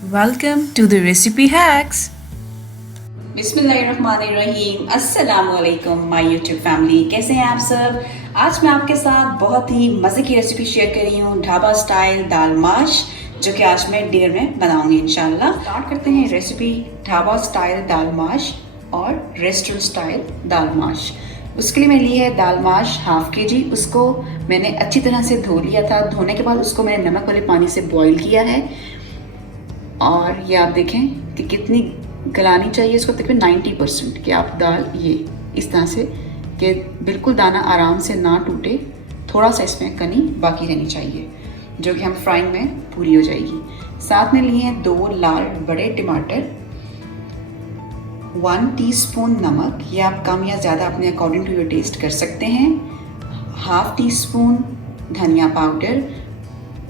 Welcome to the Recipe Hacks. बिस्मिल्लाहिर्रहमानिर्रहीम, अस्सलाम वालेकुम माय यूट्यूब फैमिली। कैसे हैं आप सब? आज मैं आपके साथ बहुत ही मज़े की रेसिपी शेयर कर रही हूँ, ढाबा स्टाइल दाल माश, जो कि आज मैं डिनर में बनाऊंगी इंशाल्लाह। स्टार्ट करते हैं रेसिपी ढाबा स्टाइल दाल माश और रेस्टोरेंट स्टाइल दाल माश। उसके लिए मैं ली है दाल माश हाफ kg। उसको मैंने अच्छी तरह से धो लिया था। धोने के बाद उसको मैंने नमक वाले पानी से बॉईल किया है और ये आप देखें कि कितनी गलानी चाहिए इसको। तकरीबन 90% कि आप दाल ये इस तरह से कि बिल्कुल दाना आराम से ना टूटे, थोड़ा सा इसमें कनी बाकी रहनी चाहिए, जो कि हम फ्राइंग में पूरी हो जाएगी। साथ में लिए हैं 2 लाल बड़े टमाटर, 1 टीस्पून नमक, ये आप कम या ज़्यादा अपने अकॉर्डिंग टू योर टेस्ट कर सकते हैं, हाफ टीस्पून धनिया पाउडर,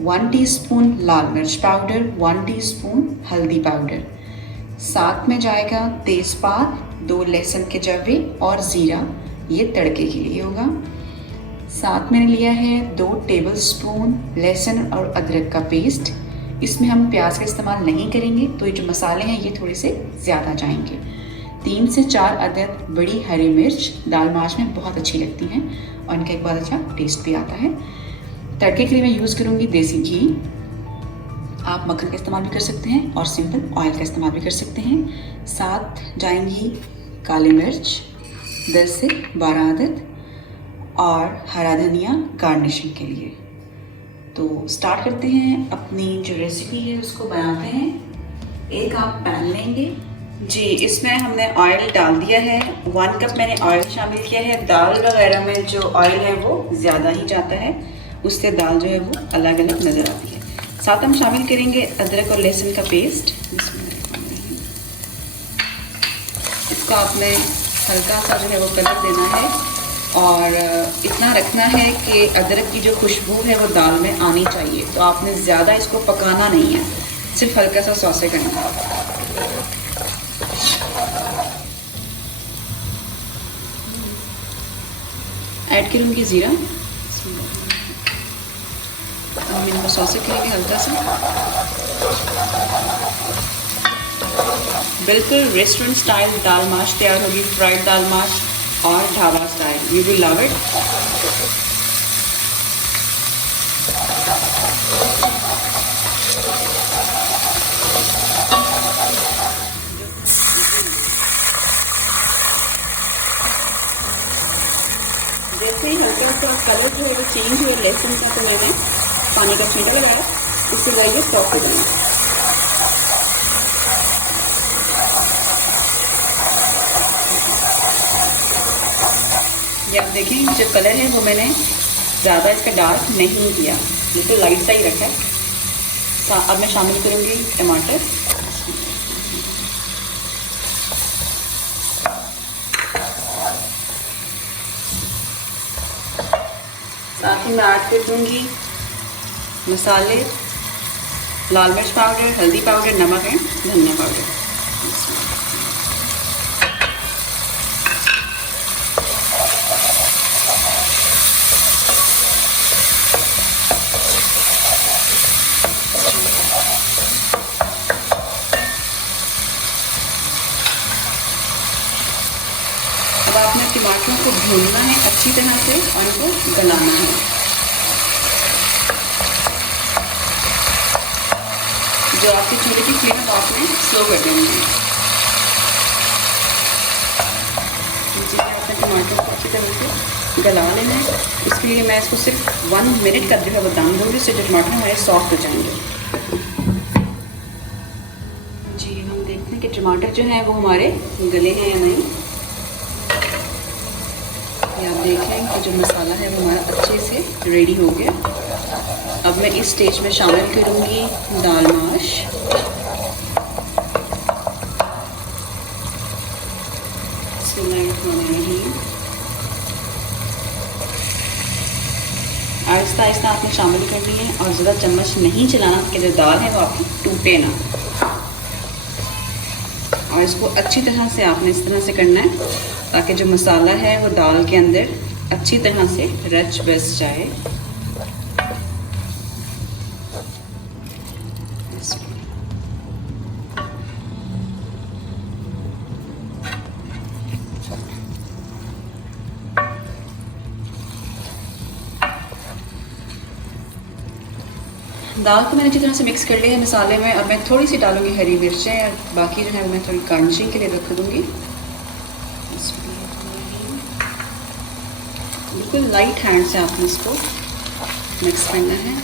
1 टीस्पून लाल मिर्च पाउडर, 1 टीस्पून हल्दी पाउडर। साथ में जाएगा तेज़पात, 2 लहसुन के जवे और ज़ीरा, ये तड़के के लिए होगा। साथ में लिया है 2 टेबलस्पून लहसुन और अदरक का पेस्ट। इसमें हम प्याज का इस्तेमाल नहीं करेंगे, तो ये जो मसाले हैं ये थोड़े से ज़्यादा जाएंगे। 3 से 4 अदद बड़ी हरी मिर्च दाल माश में बहुत अच्छी लगती हैं और इनका एक बहुत अच्छा टेस्ट भी आता है। तड़के के लिए मैं यूज़ करूँगी देसी घी। आप मक्खन का इस्तेमाल भी कर सकते हैं और सिंपल ऑयल का इस्तेमाल भी कर सकते हैं। साथ जाएंगी काली मिर्च 10 से 12 अदद और हरा धनिया गार्निशिंग के लिए। तो स्टार्ट करते हैं अपनी जो रेसिपी है उसको बनाते हैं। एक आप पैन लेंगे जी, इसमें हमने ऑयल डाल दिया है। 1 कप मैंने ऑयल शामिल किया है। दाल वगैरह में जो ऑयल है वो ज़्यादा ही जाता है, उससे दाल जो है वो अलग अलग नज़र आती है। साथ हम शामिल करेंगे अदरक और लहसुन का पेस्ट। इसको आपने हल्का सा जो है वो कलर देना है और इतना रखना है कि अदरक की जो खुशबू है वो दाल में आनी चाहिए। तो आपने ज़्यादा इसको पकाना नहीं है, सिर्फ हल्का सा सौसे करना है। ऐड करूँगी ज़ीरा, हम इनको सॉसे करेंगे हल्का सा। बिल्कुल रेस्टोरेंट स्टाइल दाल माश तैयार होगी, फ्राइड दाल माश और dhaba style. You will love it. जैसे ही हल्का सा कलर जो है वो चेंज हुआ लहसुन का, तो मैंने पानी का छींटा लगाया, उससे जाइए स्टॉक हो जाएंगे। ये आप देखें जो कलर है वो मैंने ज़्यादा इसका डार्क नहीं किया, बिल्कुल लाइट सा ही रखा है। अब मैं शामिल करूँगी टमाटर। साथ ही मैं ऐड कर दूँगी मसाले, लाल मिर्च पाउडर, हल्दी पाउडर, नमक एंड धनिया पाउडर। अब आपने टमाटरों को भूनना है अच्छी तरह से और इनको गलाना है। जो आपके चूल्हे की फ्लेम है आपने स्लो कर देनी है। आपने टमाटर को अच्छी तरह से गला लेना है। इसके लिए मैं इसको सिर्फ 1 मिनट का जो है वो दम दूँगी, इससे जो टमाटर हमारे सॉफ्ट हो जाएंगे। जी, हम देखते हैं कि टमाटर जो है वो हमारे गले हैं या नहीं। ये आप देख रहे हैं कि जो मसाला है वो हमारा अच्छे से रेडी हो गया। अब मैं इस स्टेज में शामिल करूँगी दाल माश। आहिस्ता आहिस्ता आपने शामिल करनी है और ज़्यादा चम्मच नहीं चलाना कि जो दाल है वो आपकी टूटे ना। और इसको अच्छी तरह से आपने इस तरह से करना है ताकि जो मसाला है वो दाल के अंदर अच्छी तरह से रच बस जाए। दाल को मैंने अच्छी तरह से मिक्स कर लिया है मसाले में. अब मैं थोड़ी सी डालूंगी हरी मिर्चें और बाकी जो है वो मैं थोड़ी गार्निशिंग के लिए रख दूँगी. बिल्कुल लाइट हैंड से आपने इसको मिक्स करना है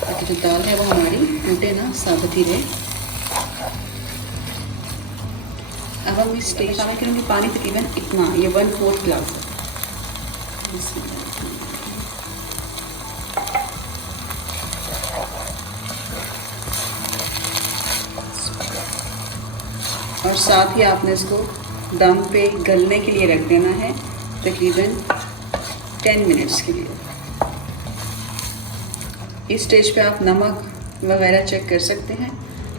ताकि जो दाल है वो हमारी टूटे ना, साबुत ही रहे. अब हम इस स्टेज में करेंगे पानी तकरीबन इतना, ये 1/4 गिलास है. और साथ ही आपने इसको दम पे गलने के लिए रख देना है तकरीबन 10 मिनट्स के लिए. इस स्टेज पे आप नमक वगैरह चेक कर सकते हैं.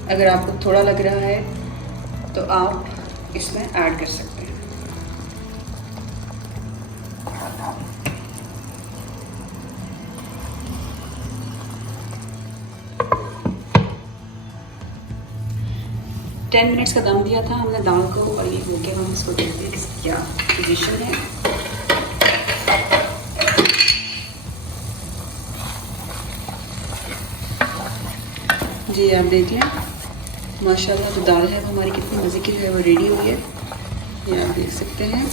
अगर आपको थोड़ा लग रहा है तो आप इसमें ऐड कर सकते हैं. टेन मिनट्स का दम दिया था हमने दाल को और ये हो गया. हम इसको देखते हैं इसकी क्या पोजीशन है. जी आप देख लें माशाल्लाह जो दाल है वो हमारी कितनी मज़े की जो है वो रेडी हुई है. ये आप देख सकते हैं.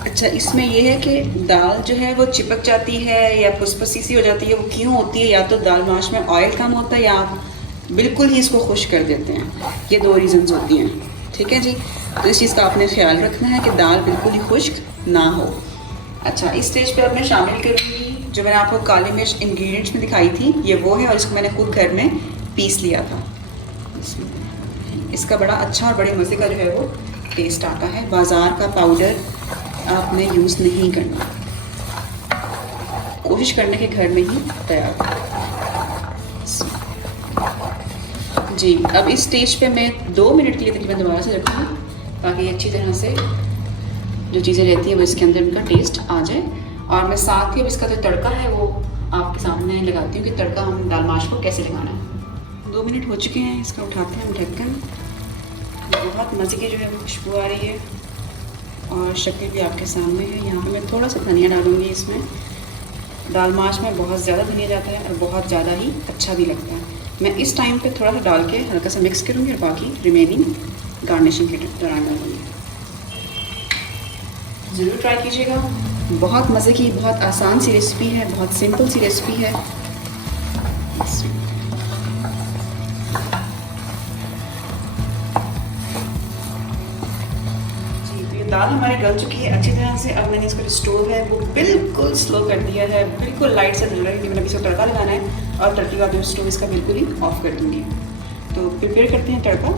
अच्छा इसमें ये है कि दाल जो है वो चिपक जाती है या फुसफुसी सी हो जाती है. वो क्यों होती है? या तो दाल माश में ऑयल कम होता है या आप बिल्कुल ही इसको खुश कर देते हैं. ये 2 रीज़न्स होती हैं. ठीक है जी. तो इस चीज़ का आपने ख्याल रखना है कि दाल बिल्कुल ही खुश्क ना हो. अच्छा इस स्टेज पे अब मैं शामिल करूँगी जो मैंने आपको काली मिर्च इंग्रेडिएंट्स में दिखाई थी. ये वो है और इसको मैंने खुद घर में पीस लिया था. इसका बड़ा अच्छा और बड़े मज़े का जो है वो टेस्ट आता है. बाज़ार का पाउडर आपने यूज़ नहीं करना, कोशिश करने के घर में ही तैयार जी. अब इस स्टेज पे मैं 2 मिनट के लिए तकरीबन दोबारा से रखूँगी ताकि अच्छी तरह से जो चीज़ें रहती हैं वो इसके अंदर उनका टेस्ट आ जाए. और मैं साथ ही अब इसका जो तड़का है वो आपके सामने लगाती हूँ कि तड़का हम दाल माश को कैसे लगाना है. 2 मिनट हो चुके हैं. इसका उठाते हैं हम ढक्कन. बहुत मज़े की जो है वो खुशबू आ रही है और शक्ल भी आपके सामने है. यहाँ पे मैं थोड़ा सा धनिया डालूँगी. इसमें दाल माश में बहुत ज़्यादा धनिया जाता है और बहुत ज़्यादा ही अच्छा भी लगता है. मैं इस टाइम पे थोड़ा सा डाल के हल्का सा मिक्स करूँगी और बाकी रिमेनिंग गार्निशिंग के दौरान डालूँगी. ज़रूर ट्राई कीजिएगा. बहुत मज़े की, बहुत आसान सी रेसिपी है, बहुत सिंपल सी रेसिपी है. दाल हमारी गल चुकी है अच्छी तरह से. अब मैंने इसका जो स्टोव है वो बिल्कुल स्लो कर दिया है, बिल्कुल लाइट से जल रहा है क्योंकि मैंने इसको तड़का लगाना है. और तड़के का जो स्टोव इसका बिल्कुल ही ऑफ कर दूँगी. तो प्रिपेयर करते हैं तड़का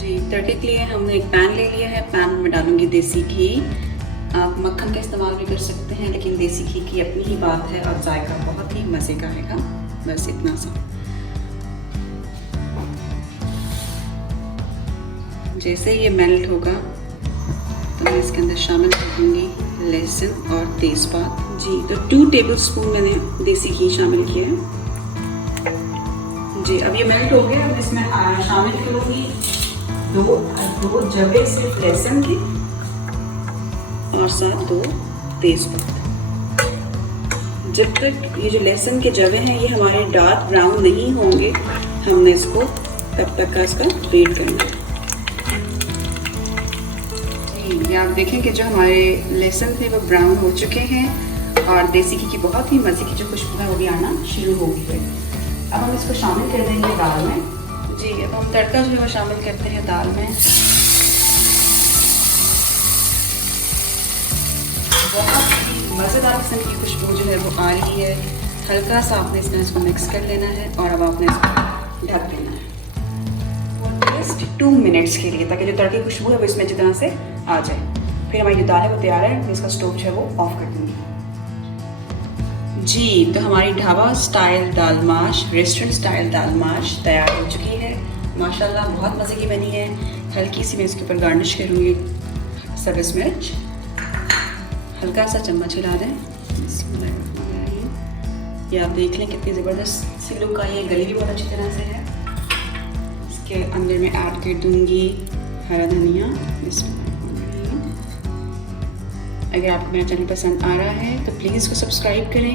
जी. तड़के के लिए हमने एक पैन ले लिया है. पैन में डालूँगी देसी घी. आप मक्खन का इस्तेमाल भी कर सकते हैं लेकिन देसी घी की अपनी ही बात है और जायका बहुत ही मज़े का है. बस इतना सा. जैसे ये मेल्ट होगा तो मैं इसके अंदर शामिल कर दूँगी लहसुन और तेज़पात जी. तो 2 टेबलस्पून मैंने देसी घी शामिल किया है जी. अब ये मेल्ट हो गया. अब इसमें शामिल करूँगी 2 जबे सिर्फ लहसुन की और साथ 2 तेज़पात. जब तक ये जो लहसुन के जवे हैं ये हमारे डार्क ब्राउन नहीं होंगे हमने इसको तब तक का इसका वेट करना है. ये आप देखें कि जो हमारे लहसुन थे वो ब्राउन हो चुके हैं और देसी घी की बहुत ही मज़े की जो खुशबू है वो भी आना शुरू हो गई है. अब हम इसको शामिल कर देंगे दाल में जी. अब हम तड़का जो है वो शामिल करते हैं दाल में. बहुत ही मज़ेदार किस्म की खुशबू जो है वो आ रही है. हल्का सा आपने इसको मिक्स कर लेना है और अब आपने इसको ढक देना है जस्ट 2 मिनट्स के लिए ताकि जो तड़के की खुशबू है वो इसमें अच्छी तरह से आ जाए. फिर हमारी जो दाल है वो तैयार है. मैं इसका स्टोव जो है वो ऑफ कर दूँगी जी. तो हमारी ढाबा स्टाइल दाल माश, रेस्टोरेंट स्टाइल दाल माश तैयार हो चुकी है. माशाल्लाह बहुत मज़े की बनी है. हल्की सी मैं इसके ऊपर गार्निश करूँगी सब्ज़ मिर्च. हल्का सा चम्मच हिला दें. ये आप देख लें कितनी ज़बरदस्त सी लुक आई है. गली भी बहुत अच्छी तरह से है. इसके अंदर मैं ऐड कर दूँगी हरा धनिया. अगर आपको मेरा चैनल पसंद आ रहा है तो प्लीज़ इसको सब्सक्राइब करें.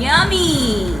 Yummy!